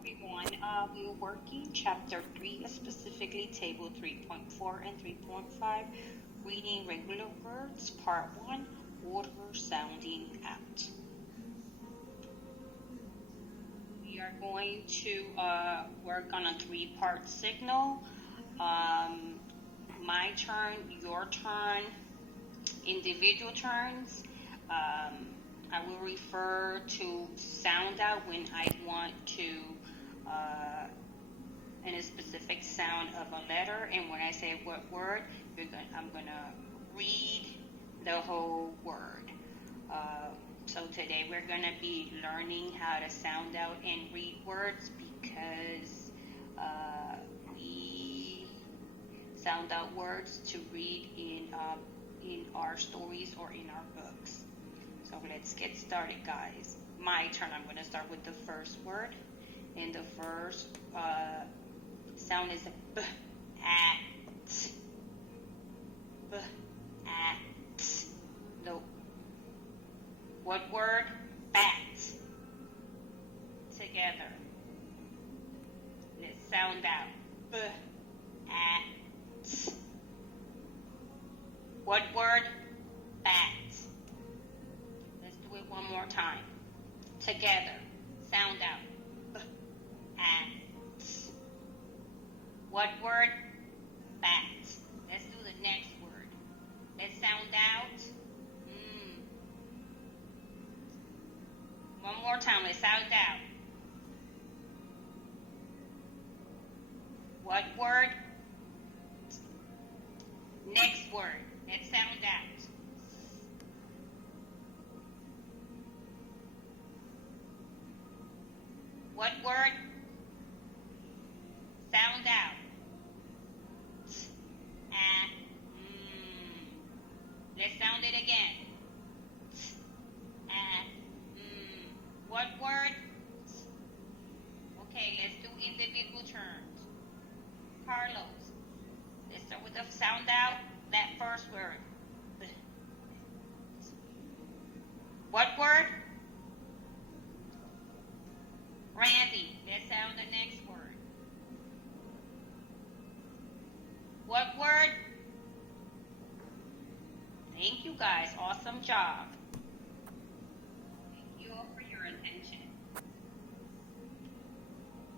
everyone. We're working chapter 3, specifically table 3.4 and 3.5, reading regular words, part 1, order sounding out. We are going to work on a 3-part signal. My turn, your turn, individual turns. I will refer to sound out when I want to, in a specific sound of a letter, and when I say what word, I'm gonna read the whole word. So today we're gonna be learning how to sound out and read words because we sound out words to read in our stories or in our books. So let's get started, guys. My turn. I'm going to start with the first word. And the first sound is b, at. B, at. No. What word? Bat. Together. Let's sound out. B, at. What word? Bat. One more time. Together. Sound out. B, at. What word? Bat. Let's do the next word. Let's sound out. One more time. Let's sound out. What word? Next word. Let's sound out. What word? Sound out. At. Let's sound it again. At. What word? Okay, let's do individual terms. Carlos. Let's start with the sound out. That first word. What word? Randy, let's sound the next word. What word? Thank you guys. Awesome job.